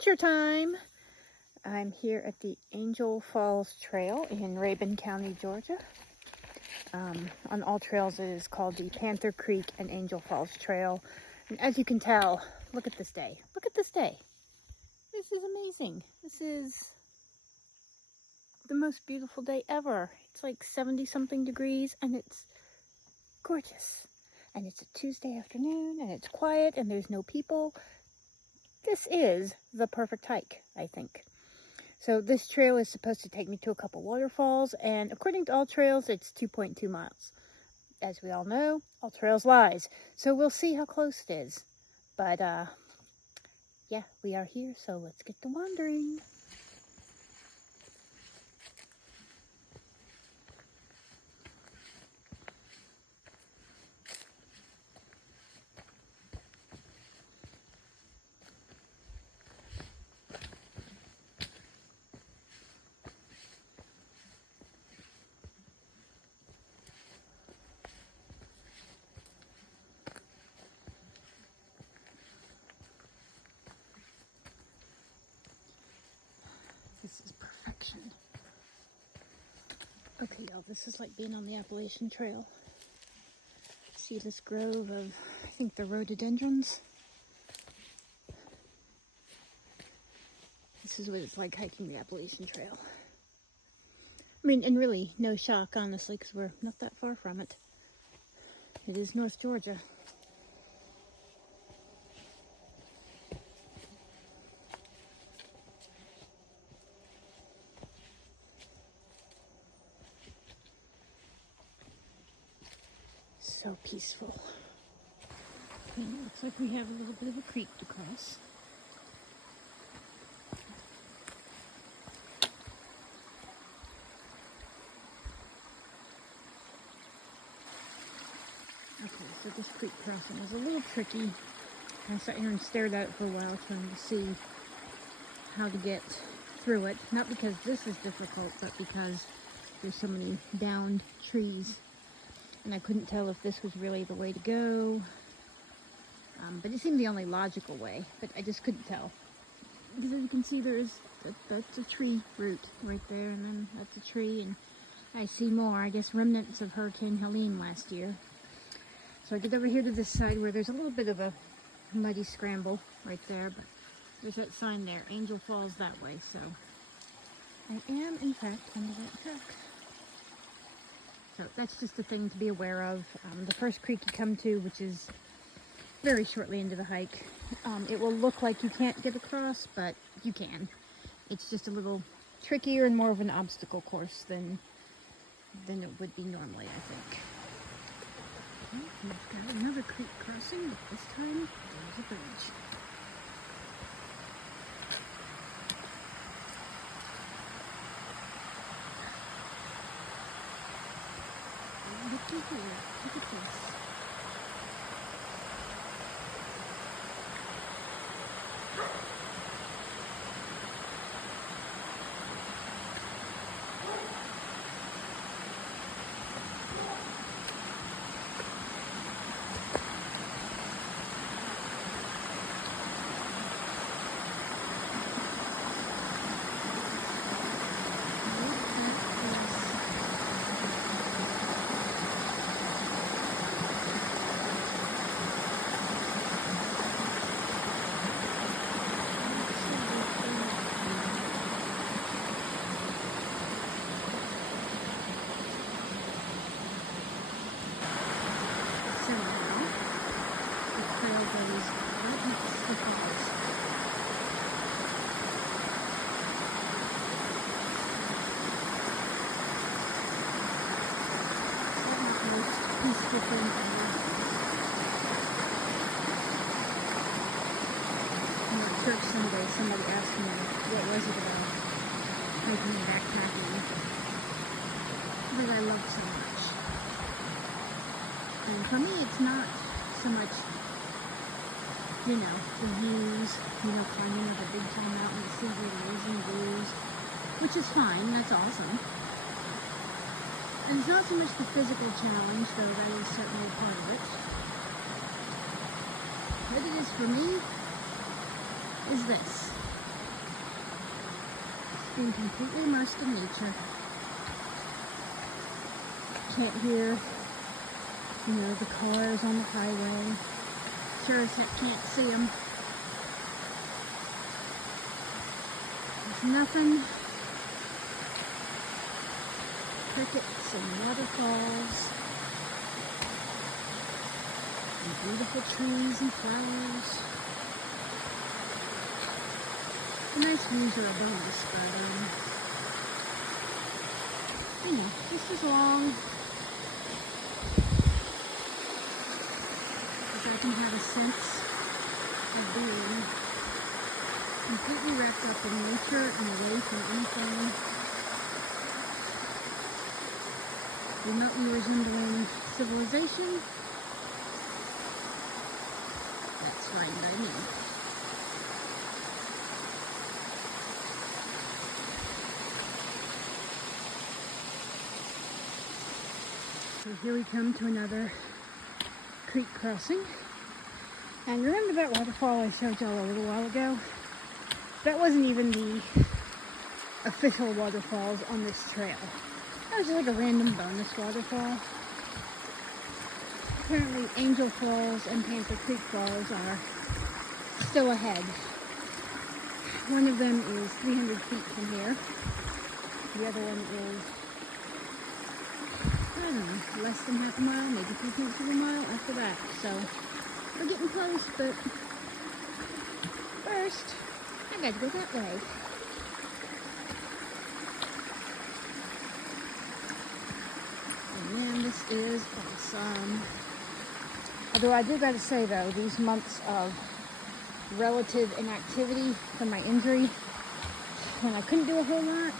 adventure time. I'm here at the Angel Falls Trail in Rabun County, Georgia. On all trails it is called the Panther Creek and Angel Falls Trail. And as you can tell, look at this day. Look at this day. This is amazing. This is the most beautiful day ever. It's like 70 something degrees and it's gorgeous. And it's a Tuesday afternoon and it's quiet and there's no people. This is the perfect hike, I think. So this trail is supposed to take me to a couple waterfalls, and according to All Trails, it's 2.2 miles. As we all know, All Trails lies. So we'll see how close it is. But yeah, we are here, so let's get to wandering. This is perfection. Okay, y'all, this is like being on the Appalachian Trail. See this grove of, I think they're rhododendrons. This is what it's like hiking the Appalachian Trail. I mean, and really, no shock, honestly, because we're not that far from it. It is North Georgia. So peaceful. And it looks like we have a little bit of a creek to cross. Okay, so this creek crossing is a little tricky. I sat here and stared at it for a while trying to see how to get through it. Not because this is difficult, but because there's so many downed trees. And I couldn't tell if this was really the way to go. But it seemed the only logical way, but I just couldn't tell. Because as you can see, that's a tree root right there, and then that's a tree, and I see more, I guess, remnants of Hurricane Helene last year. So I get over here to this side where there's a little bit of a muddy scramble right there, but there's that sign there, Angel Falls that way, so I am, in fact, on the right track. So that's just a thing to be aware of. The first creek you come to, which is very shortly into the hike, it will look like you can't get across, but you can. It's just a little trickier and more of an obstacle course than it would be normally, I think. Okay, we've got another creek crossing, but this time there's a bridge. Look at here. Look at this. Church Sunday, somebody asked me what was it about hiking and backpacking that I love so much. And for me, it's not so much, the views, climbing up a big tall mountain to see the amazing views, which is fine, that's awesome. And it's not so much the physical challenge, though that is certainly a part of it. What it is for me is this. being completely immersed in nature. Can't hear, you know, the cars on the highway. Sure as heck can't see them. There's nothing. Crickets and waterfalls. And beautiful trees and flowers. The nice views are a bonus, but you know, just as long as I can have a sense of being completely wrapped up in nature and away from anything remotely resembling civilization, that's fine by me. So here we come to another creek crossing. And remember that waterfall I showed y'all a little while ago? That wasn't even the official waterfalls on this trail. That was just like a random bonus waterfall. Apparently Angel Falls and Panther Creek Falls are still ahead. One of them is 300 feet from here. The other one is, I don't know, less than half a mile, maybe 3/4 of a mile after that. So we're getting close, but first I gotta go that way. And man, this is awesome. Although I do gotta say though, these months of relative inactivity from my injury, when I couldn't do a whole lot,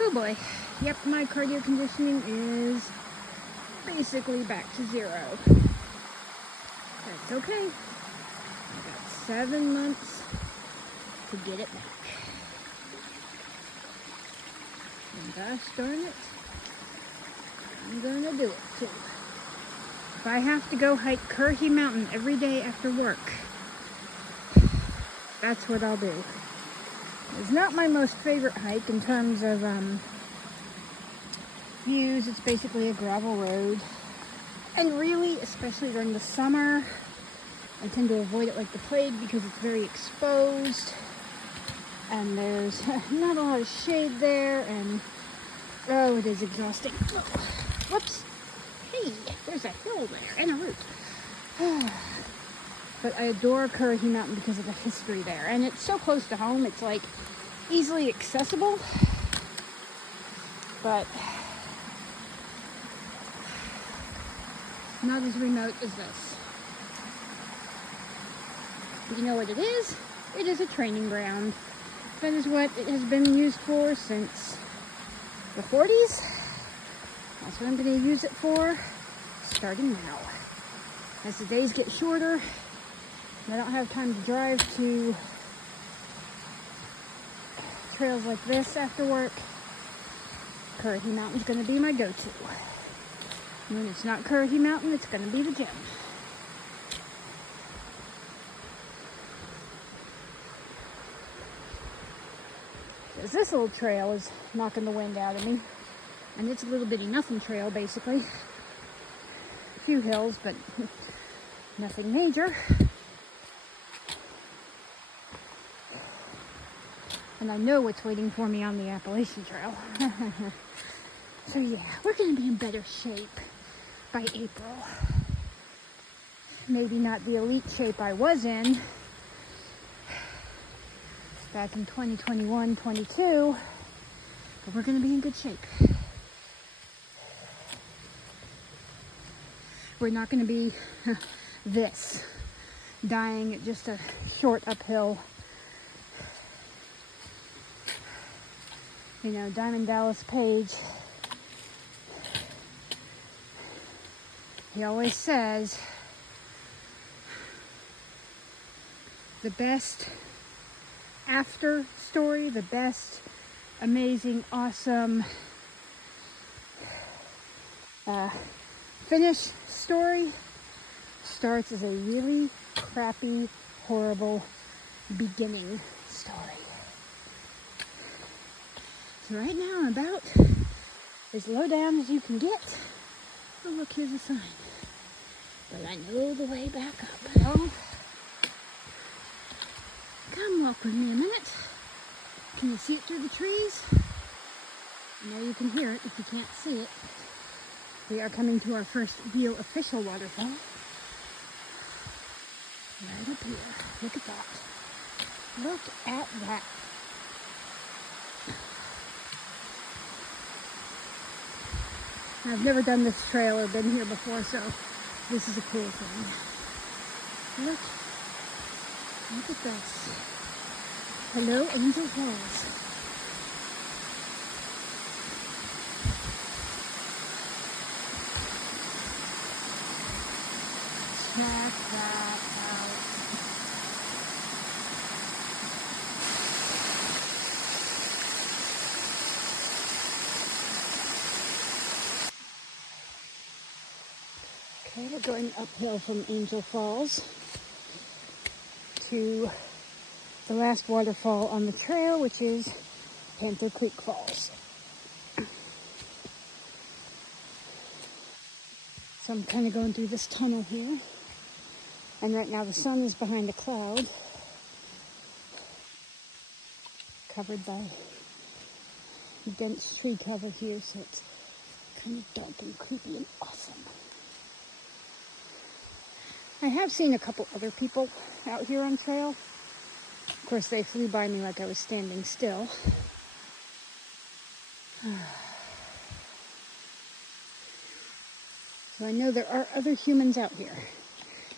oh boy. Yep, my cardio conditioning is basically back to zero. That's okay. I got 7 months to get it back. And gosh darn it, I'm gonna do it too. If I have to go hike Currahee Mountain every day after work, that's what I'll do. It's not my most favorite hike in terms of views. It's basically a gravel road. And really, especially during the summer, I tend to avoid it like the plague because it's very exposed. And there's not a lot of shade there. And, oh, it is exhausting. Oh, whoops. Hey, there's a hill there and a root. But I adore Currahee Mountain because of the history there. And it's so close to home, it's like easily accessible. But not as remote as this. But you know what it is? It is a training ground. That is what it has been used for since the 40s. That's what I'm going to use it for, starting now. As the days get shorter, and I don't have time to drive to trails like this after work, Currahee Mountain's going to be my go-to. When it's not Currahee Mountain, it's going to be the gym. Because this little trail is knocking the wind out of me. And it's a little bitty nothing trail, basically. A few hills, but nothing major. And I know what's waiting for me on the Appalachian Trail. So yeah, we're going to be in better shape by April. Maybe not the elite shape I was in back in 2021-22, but we're going to be in good shape. We're not going to be this, dying at just a short uphill. You know, Diamond Dallas Page, he always says, the best after story, the best amazing, awesome finish story starts as a really crappy, horrible beginning story. So right now I'm about as low down as you can get. Oh look, here's a sign. But I know the way back up. Oh, come walk with me a minute. Can you see it through the trees? I know you can hear it if you can't see it. We are coming to our first real official waterfall. Right up here. Look at that. Look at that. I've never done this trail or been here before, so this is a cool thing. Look at this. Hello, Angel Falls. Check that out. Okay, we're going uphill from Angel Falls to the last waterfall on the trail, which is Panther Creek Falls. So I'm kind of going through this tunnel here. And right now the sun is behind a cloud, covered by dense tree cover here, so it's kind of dark and creepy and awesome. I have seen a couple other people out here on trail. Of course, they flew by me like I was standing still. So I know there are other humans out here,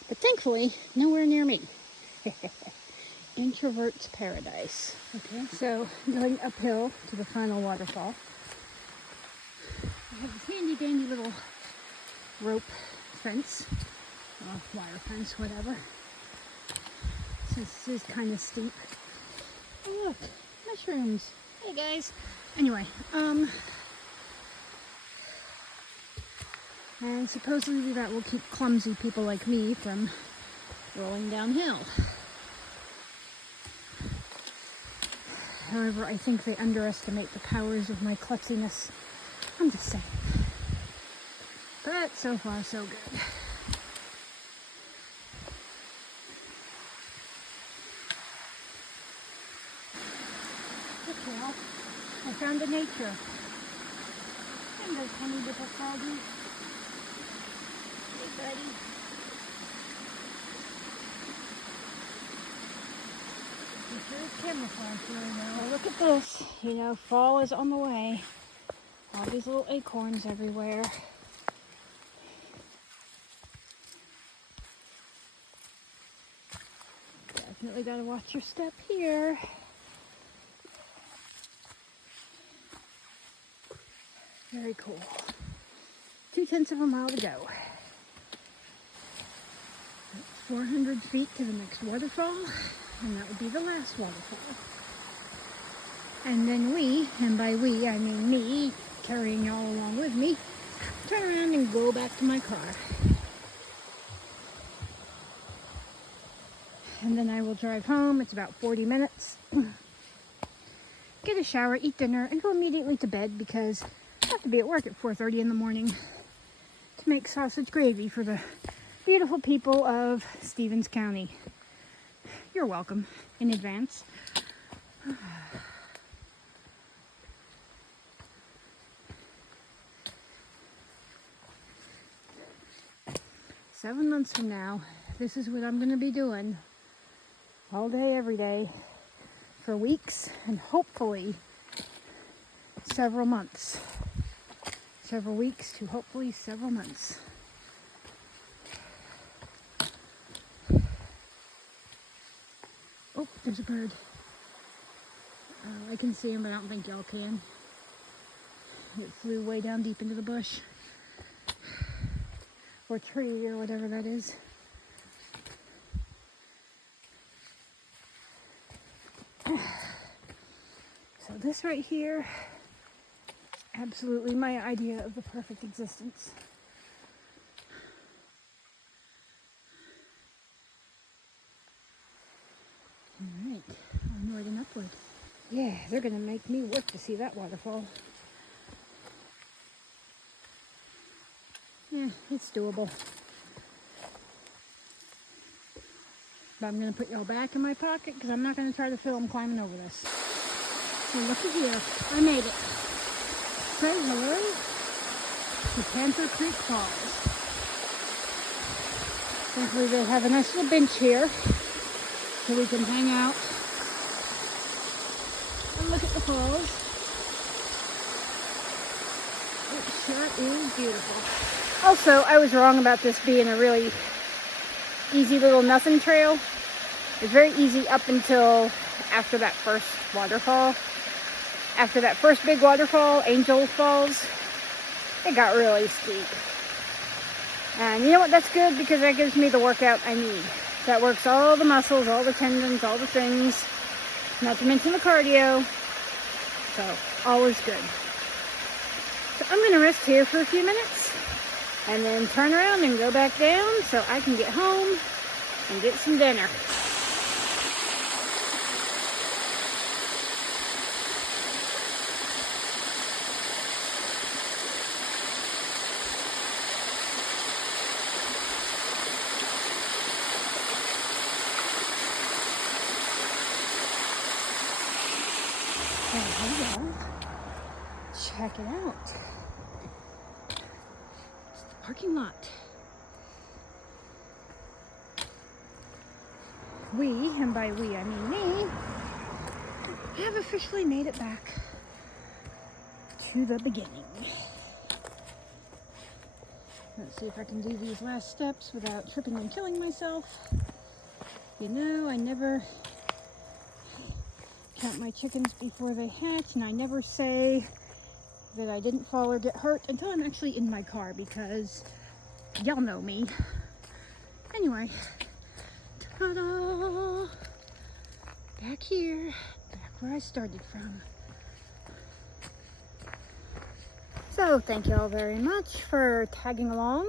but thankfully, nowhere near me. Introvert's paradise. Okay, so going uphill to the final waterfall. I have this handy dandy little rope fence, wire fence, whatever. So this is kind of steep. Oh look, mushrooms. Hey guys. Anyway, and supposedly that will keep clumsy people like me from rolling downhill. However, I think they underestimate the powers of my klutziness. I'm just saying. But so far, so good. Okay, I found a nature. And those tiny little froggies. Hey, buddy. Well, look at this. You know, fall is on the way. All these little acorns everywhere. Definitely gotta watch your step here. Very cool. 2/10 of a mile to go. 400 feet to the next waterfall. And that would be the last waterfall. And then we, and by we I mean me, carrying y'all along with me, turn around and go back to my car. And then I will drive home. It's about 40 minutes. Get a shower, eat dinner, and go immediately to bed because I have to be at work at 4:30 in the morning to make sausage gravy for the beautiful people of Stevens County. You're welcome in advance. 7 months from now, this is what I'm going to be doing all day, every day, for weeks, and hopefully several months. Several weeks to hopefully several months. Oh, there's a bird. I can see him, but I don't think y'all can. It flew way down deep into the bush. Or tree, or whatever that is. So this right here, absolutely my idea of the perfect existence. Alright, onward and upward. Yeah, they're going to make me work to see that waterfall. Yeah, it's doable. But I'm going to put y'all back in my pocket because I'm not going to try to film climbing over this. So looky here. I made it. Say hello to Panther Creek Falls. Thankfully they have a nice little bench here so we can hang out and look at the falls. It sure is beautiful. Also, I was wrong about this being a really easy little nothing trail. It's very easy up until after that first waterfall. After that first big waterfall, Angel Falls, it got really steep. And you know what, that's good because that gives me the workout I need. That works all the muscles, all the tendons, all the things, not to mention the cardio. So, always good. So I'm going to rest here for a few minutes and then turn around and go back down so I can get home and get some dinner. There we go. Check it out. It's the parking lot. We, and by we I mean me, have officially made it back to the beginning. Let's see if I can do these last steps without tripping and killing myself. You know, I never count my chickens before they hatch, and I never say that I didn't fall or get hurt until I'm actually in my car because y'all know me. Anyway, ta-da! Back here, back where I started from. So thank you all very much for tagging along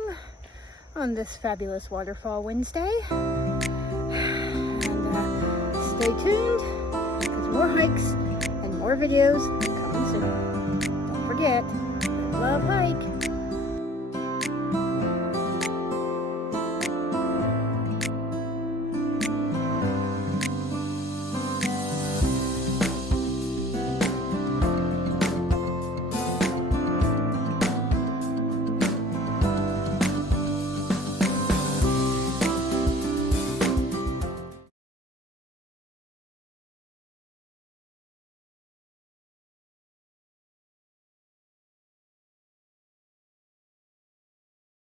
on this fabulous Waterfall Wednesday. And stay tuned. More hikes and more videos coming soon. Don't forget, love hike.